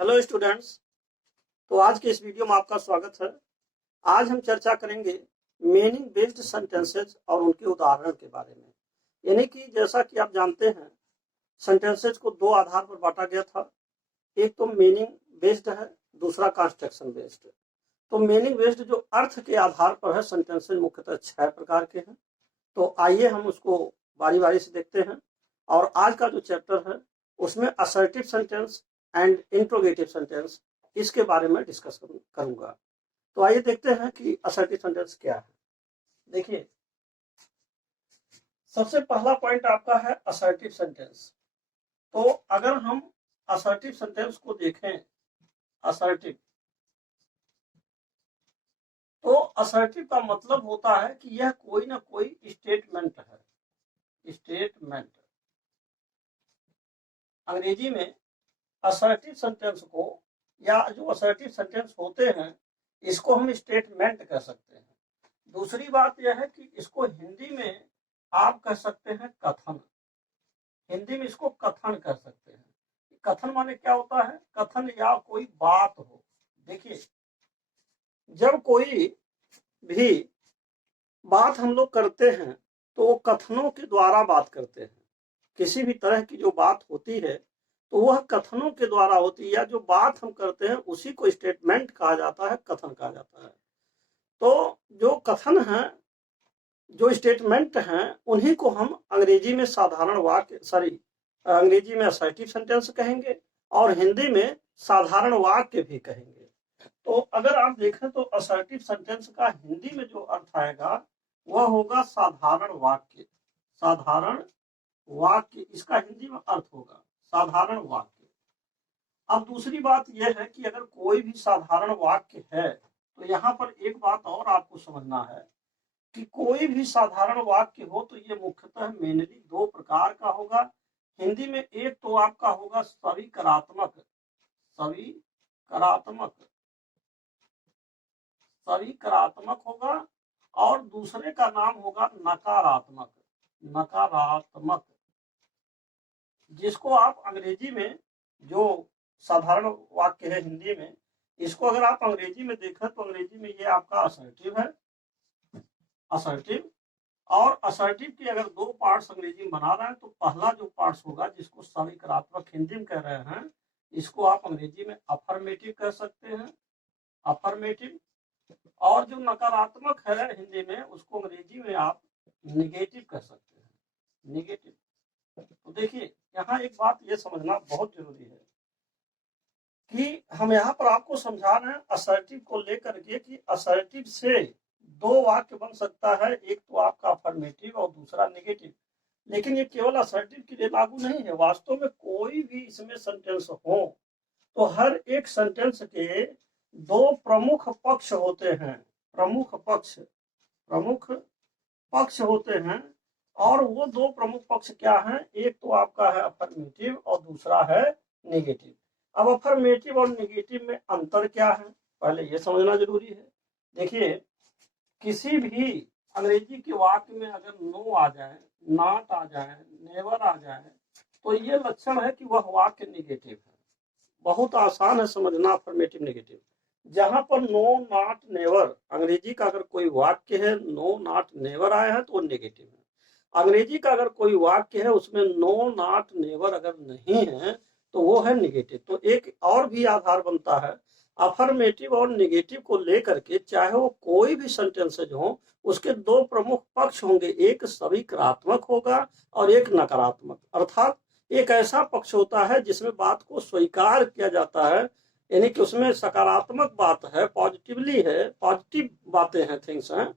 Hello students. तो आज के इस वीडियो में आपका स्वागत है। आज हम चर्चा करेंगे मीनिंग बेस्ड सेंटेंसेज और उनके उदाहरण के बारे में। यानी कि जैसा कि आप जानते हैं, सेंटेंसेज को दो आधार पर बांटा गया था। एक तो मीनिंग बेस्ड है, दूसरा कंस्ट्रक्शन बेस्ड। तो मीनिंग बेस्ड जो अर्थ के आधार पर है, सेंटेंसेज मुख्यतः 6 प्रकार के हैं। तो आइए हम उसको बारी बारी से देखते हैं। और आज का जो चैप्टर है उसमें assertive sentence and interrogative sentence, इसके बारे में डिस्कस करूंगा। तो आइए देखते हैं कि असर्टिव सेंटेंस क्या है। देखिए, सबसे पहला पॉइंट आपका है असर्टिव सेंटेंस। तो अगर हम असर्टिव सेंटेंस को देखें, असर्टिव, तो असर्टिव का मतलब होता है कि यह कोई ना कोई स्टेटमेंट है। स्टेटमेंट अंग्रेजी में असर्टिव सेंटेंस को, या जो असर्टिव सेंटेंस होते हैं, इसको हम स्टेटमेंट कह सकते हैं। दूसरी बात यह है कि इसको हिंदी में आप कह सकते हैं कथन। हिंदी में इसको कथन कह सकते हैं। कथन माने क्या होता है? कथन या कोई बात हो। देखिए, जब कोई भी बात हम लोग करते हैं तो वो कथनों के द्वारा बात करते हैं। किसी भी तरह की जो बात होती है तो वह कथनों के द्वारा होती है, या जो बात हम करते हैं उसी को स्टेटमेंट कहा जाता है, कथन कहा जाता है। तो जो कथन है, जो स्टेटमेंट हैं, उन्हीं को हम अंग्रेजी में साधारण वाक्य, अंग्रेजी में असर्टिव सेंटेंस कहेंगे और हिंदी में साधारण वाक्य भी कहेंगे। तो अगर आप देखें तो असर्टिव सेंटेंस का हिंदी में जो अर्थ आएगा वह होगा साधारण वाक्य। साधारण वाक्य इसका हिंदी में अर्थ होगा, साधारण वाक्य। अब दूसरी बात यह है कि अगर कोई भी साधारण वाक्य है तो यहाँ पर एक बात और आपको समझना है कि कोई भी साधारण वाक्य हो तो ये मुख्यतः मेनली दो प्रकार का होगा। हिंदी में एक तो आपका होगा सविकारात्मक, सविकारात्मक, सविकारात्मक होगा, और दूसरे का नाम होगा नकारात्मक, नकारात्मक। जिसको आप अंग्रेजी में, जो साधारण वाक्य है हिंदी में, इसको अगर आप अंग्रेजी में देखें तो अंग्रेजी में ये आपका असर्टिव है, असर्टिव। और असर्टिव की अगर दो पार्ट्स अंग्रेजी में बना रहे हैं तो पहला जो पार्ट्स होगा, जिसको सविकारात्मक हिंदी में कह रहे हैं, इसको आप अंग्रेजी में अफर्मेटिव कह सकते हैं, अफर्मेटिव। और जो नकारात्मक है हिंदी में, उसको अंग्रेजी में आप निगेटिव कह सकते हैं, निगेटिव। तो देखिए, यहाँ एक बात ये समझना बहुत जरूरी है कि हम यहाँ पर आपको समझा रहे हैं असर्टिव को लेकर के कि असर्टिव से दो वाक्य बन सकता है, एक तो आपका अफर्मेटिव और दूसरा नेगेटिव। लेकिन ये केवल असर्टिव के लिए लागू नहीं है। वास्तव में कोई भी इसमें सेंटेंस हो तो हर एक सेंटेंस के दो प्रमुख पक्ष होते हैं, प्रमुख पक्ष, प्रमुख पक्ष होते हैं। और वो दो प्रमुख पक्ष क्या हैं? एक तो आपका है अफर्मेटिव और दूसरा है नेगेटिव। अब अफर्मेटिव और नेगेटिव में अंतर क्या है, पहले ये समझना जरूरी है। देखिए, किसी भी अंग्रेजी के वाक्य में अगर नो आ जाए, नॉट आ जाए, नेवर आ जाए, तो ये लक्षण है कि वह वाक्य नेगेटिव है। बहुत आसान है समझना अफर्मेटिव नेगेटिव। जहां पर नो नॉट नेवर अंग्रेजी का अगर कोई वाक्य है, नो नॉट नेवर आया है तो वो नेगेटिव है। अंग्रेजी का अगर कोई वाक्य है उसमें नो नॉट नेवर अगर नहीं है तो वो है नेगेटिव। तो एक और भी आधार बनता है अफर्मेटिव और नेगेटिव को लेकर के, चाहे वो कोई भी सेंटेंसेज हो, उसके दो प्रमुख पक्ष होंगे, एक सविकारात्मक होगा और एक नकारात्मक। अर्थात एक ऐसा पक्ष होता है जिसमें बात को स्वीकार किया जाता है, यानी कि उसमें सकारात्मक बात है, पॉजिटिवली है, पॉजिटिव बातें हैं, थिंग्स हैं।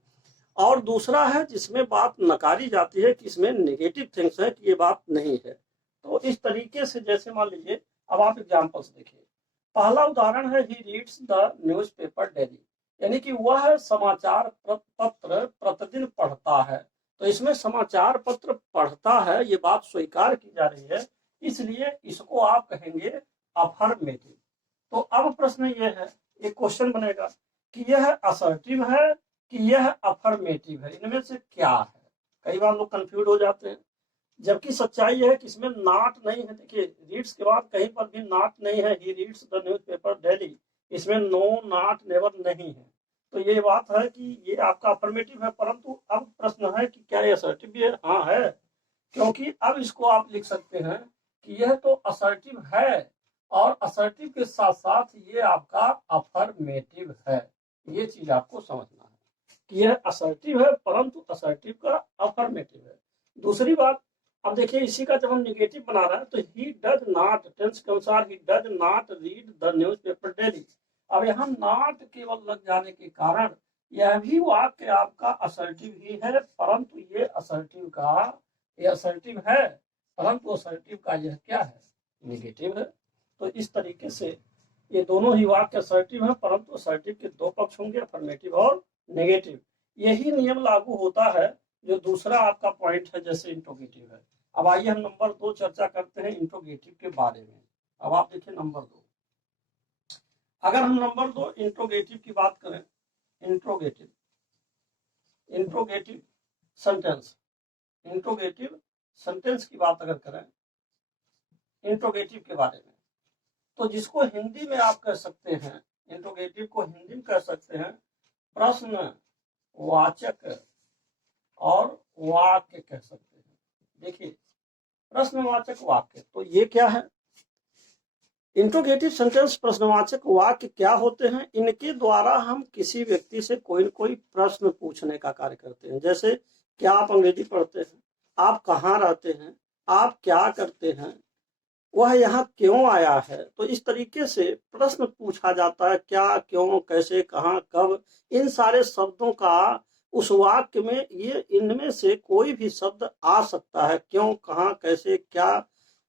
और दूसरा है जिसमें बात नकारी जाती है कि इसमें नेगेटिव थिंग्स है, कि ये बात नहीं है। तो इस तरीके से, जैसे मान लीजिए, अब आप एग्जांपल्स देखिए। पहला उदाहरण है he reads the newspaper daily, यानी कि वह समाचार पत्र प्रतिदिन पढ़ता है। तो इसमें समाचार पत्र पढ़ता है, ये बात स्वीकार की जा रही है, इसलिए इसको आप कहेंगे अफर्मेटिव। तो अब प्रश्न ये है, एक क्वेश्चन बनेगा कि यह असर्टिव है कि यह अफर्मेटिव है, इनमें से क्या है? कई बार लोग कंफ्यूज हो जाते हैं। जबकि सच्चाई यह है कि इसमें नॉट नहीं है। देखिए रीड्स के बाद कहीं पर भी नॉट नहीं है, he reads the newspaper daily, इसमें नो नॉट नेवर नहीं है। तो ये बात है कि ये आपका अफर्मेटिव है, परंतु अब प्रश्न है कि क्या ये असर्टिव भी है? हाँ है, क्योंकि अब इसको आप लिख सकते हैं कि यह तो असर्टिव है और असर्टिव के साथ साथ ये आपका अफर्मेटिव है। ये चीज आपको समझना है कि यह असर्टिव है परंतु असर्टिव का अफर्मेटिव है। दूसरी बात, अब देखिए इसी का जब हम निगेटिव बना रहे हैं तो ही डज नॉट, टेंस के अनुसार he does not read the newspaper daily. अब यहाँ नॉट केवल लग जाने के कारण यह भी वाक्य आपका असर्टिव ही है, परंतु ये असर्टिव का, ये असर्टिव है परंतु असर्टिव का यह क्या है? निगेटिव है। तो इस तरीके से ये दोनों ही वाक्य असर्टिव है, परंतु असर्टिव के दो पक्ष होंगे, अफर्मेटिव और नेगेटिव। यही नियम लागू होता है जो दूसरा आपका पॉइंट है जैसे इंट्रोगेटिव है। अब आइए हम नंबर 2 चर्चा करते हैं इंट्रोगेटिव के बारे में। अब आप देखिए नंबर 2, अगर हम नंबर 2 इंट्रोगेटिव की बात करें, interrogative interrogative sentence, interrogative sentence की बात अगर करें इंट्रोगेटिव के बारे में, तो जिसको हिंदी में आप कह सकते हैं, इंट्रोगेटिव को हिंदी में कह सकते हैं प्रश्न वाचक और वाक्य कह सकते हैं। देखिए प्रश्नवाचक वाक्य, तो ये क्या है? इंट्रोगेटिव सेंटेंस प्रश्नवाचक वाक्य क्या होते हैं? इनके द्वारा हम किसी व्यक्ति से कोई न कोई प्रश्न पूछने का कार्य करते हैं। जैसे क्या आप अंग्रेजी पढ़ते हैं, आप कहाँ रहते हैं, आप क्या करते हैं, वह यहाँ क्यों आया है। तो इस तरीके से प्रश्न पूछा जाता है, क्या, क्यों, कैसे, कहाँ, कब, इन सारे शब्दों का उस वाक्य में ये इनमें से कोई भी शब्द आ सकता है। क्यों, कहाँ, कैसे, क्या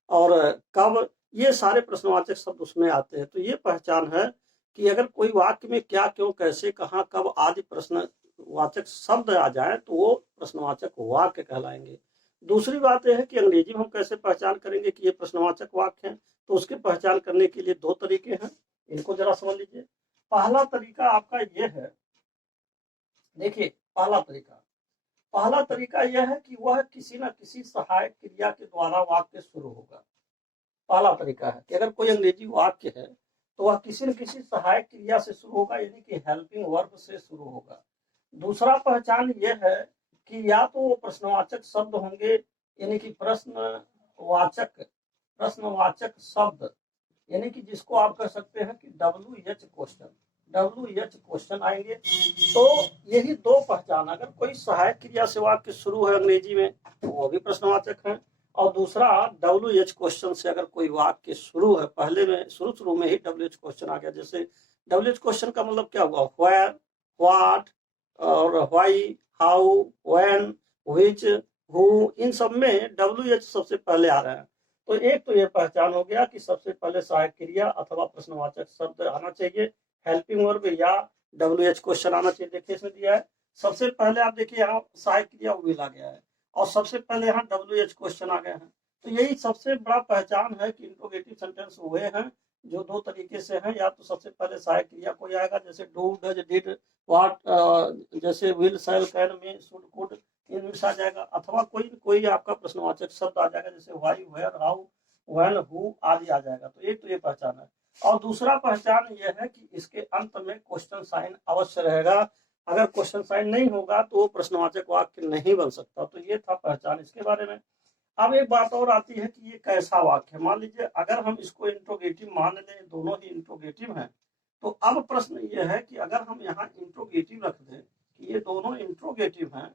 और कब, ये सारे प्रश्नवाचक शब्द उसमें आते हैं। तो ये पहचान है कि अगर कोई वाक्य में क्या, क्यों, कैसे, कहाँ, कब आदि प्रश्नवाचक शब्द आ जाए तो वो प्रश्नवाचक वाक्य कहलाएंगे। दूसरी बात यह है कि अंग्रेजी में हम कैसे पहचान करेंगे कि ये प्रश्नवाचक वाक्य हैं? तो उसकी पहचान करने के लिए दो तरीके हैं, इनको जरा समझ लीजिए। पहला तरीका आपका ये है, देखिए पहला तरीका यह है कि वह किसी न किसी सहायक क्रिया के द्वारा वाक्य शुरू होगा। पहला तरीका है कि अगर कोई अंग्रेजी वाक्य है तो वह किसी न किसी सहायक क्रिया से शुरू होगा, यानी कि हेल्पिंग वर्ब से शुरू होगा। दूसरा पहचान यह है कि या तो वो प्रश्नवाचक शब्द होंगे, यानी कि प्रश्नवाचक शब्द, यानी कि जिसको आप कह सकते हैं कि WH क्वेश्चन आएंगे। तो यही दो पहचान, अगर कोई सहायक क्रिया से वाक्य शुरू है अंग्रेजी में तो वो भी प्रश्नवाचक है, और दूसरा WH क्वेश्चन से अगर कोई वाक्य शुरू है, पहले में शुरू में ही WH क्वेश्चन आ गया। जैसे WH क्वेश्चन का मतलब क्या हुआ? व्हेयर, व्हाट और why, how, when, which, who, इन सब में WH सबसे पहले आ रहे हैं। तो एक तो ये पहचान हो गया कि सबसे पहले सहायक क्रिया अथवा प्रश्नवाचक शब्द आना चाहिए, हेल्पिंग वर्ब या WH क्वेश्चन आना चाहिए। देखिए इसमें दिया है सबसे पहले, आप देखिए यहाँ सहायक क्रिया विल आ गया है और सबसे पहले यहाँ WH क्वेश्चन आ गए हैं। तो यही सबसे बड़ा पहचान है कि इंट्रोगेटिव सेंटेंस हुए हैं जो दो तरीके से हैं, या तो सबसे पहले सहायक क्रिया कोई आएगा जैसे डू, डज, डिड, व्हाट, जैसे will, shall, can, may, should, could, इनमें आ जाएगा, अथवा कोई आपका प्रश्नवाचक शब्द आ जाएगा जैसे why, where, how, when, who आदि आ जाएगा। तो एक तो ये पहचान है। और दूसरा पहचान यह है कि इसके अंत में क्वेश्चन साइन अवश्य रहेगा। अगर क्वेश्चन साइन नहीं होगा तो वो प्रश्नवाचक वाक्य नहीं बन सकता। तो ये था पहचान इसके बारे में। अब एक बात और आती है कि ये कैसा वाक्य है। मान लीजिए अगर हम इसको इंट्रोगेटिव मान लें, दोनों ही इंट्रोगेटिव हैं, तो अब प्रश्न ये है कि अगर हम यहाँ इंट्रोगेटिव रख दें कि ये दोनों इंट्रोगेटिव हैं,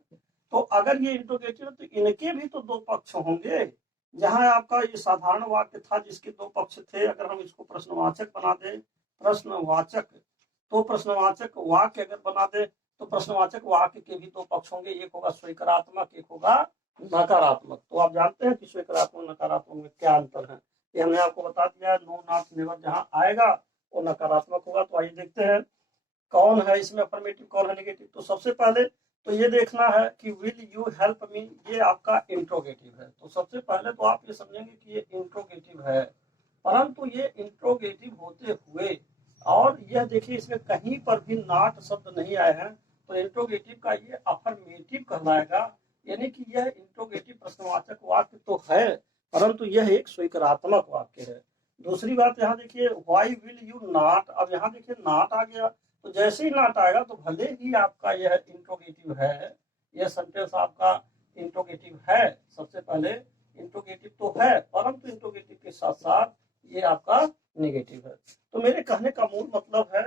तो अगर ये इंट्रोगेटिव है तो इनके भी तो दो पक्ष होंगे। जहां आपका ये साधारण वाक्य था जिसके दो पक्ष थे, अगर हम इसको प्रश्नवाचक बना दें, प्रश्नवाचक, तो प्रश्नवाचक वाक्य अगर बना दे तो प्रश्नवाचक वाक्य के भी दो पक्ष होंगे, एक होगा स्वीकारात्मक, एक होगा नकारात्मक। तो आप जानते हैं कि स्वीकारात्मक नकारात्मक में क्या अंतर है, ये हमने आपको बता दिया है। नो, नॉट, नेवर जहां आएगा वो नकारात्मक होगा। तो आइए देखते हैं कौन है इसमें अफर्मेटिव, कौन है नेगेटिव। तो सबसे पहले तो ये देखना है कि विल यू हेल्प मी, ये आपका इंट्रोगेटिव है। तो सबसे पहले तो आप ये समझेंगे कि ये इंट्रोगेटिव है, परंतु ये इंट्रोगेटिव होते हुए, और यह देखिए इसमें कहीं पर भी नॉट शब्द नहीं आए हैं, तो इंट्रोगेटिव का ये अफर्मेटिव कहलाएगा। यानी कि यह इंट्रोगेटिव प्रश्नवाचक वाक्य तो है, परंतु यह एक स्वीकारात्मक वाक्य है। दूसरी बात यहाँ देखिए, व्हाई विल यू नॉट, अब यहाँ देखिए नॉट आ गया, तो जैसे ही नॉट आएगा तो भले ही आपका यह इंट्रोगेटिव है, यह सेंटेंस आपका इंट्रोगेटिव है, सबसे पहले इंट्रोगेटिव तो है, परंतु इंट्रोगेटिव के साथ साथ ये आपका नेगेटिव है। तो मेरे कहने का मूल मतलब है,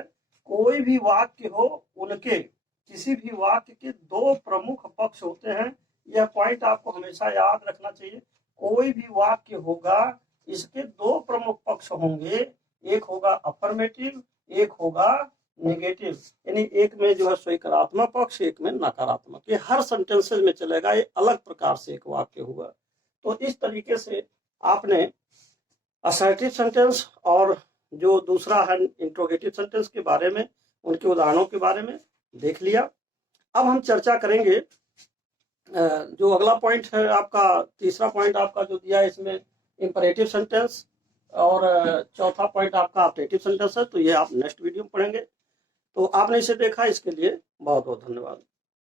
कोई भी वाक्य हो, उनके किसी भी वाक्य के दो प्रमुख पक्ष होते हैं। यह पॉइंट आपको हमेशा याद रखना चाहिए। कोई भी वाक्य होगा, इसके दो प्रमुख पक्ष होंगे, एक होगा अफर्मेटिव, एक होगा नेगेटिव, यानी एक में जो है स्वीकारात्मक पक्ष, एक में नकारात्मक। ये हर सेंटेंसेस में चलेगा, ये अलग प्रकार से एक वाक्य हुआ। तो इस तरीके से आपने असर्टिव सेंटेंस और जो दूसरा है इंट्रोगेटिव सेंटेंस के बारे में, उनके उदाहरणों के बारे में देख लिया। अब हम चर्चा करेंगे जो अगला पॉइंट है आपका, तीसरा पॉइंट आपका जो दिया है इसमें इंपरेटिव सेंटेंस, और चौथा पॉइंट आपका ऑब्जेक्टिव सेंटेंस है। तो ये आप नेक्स्ट वीडियो में पढ़ेंगे। तो आपने इसे देखा, इसके लिए बहुत बहुत धन्यवाद।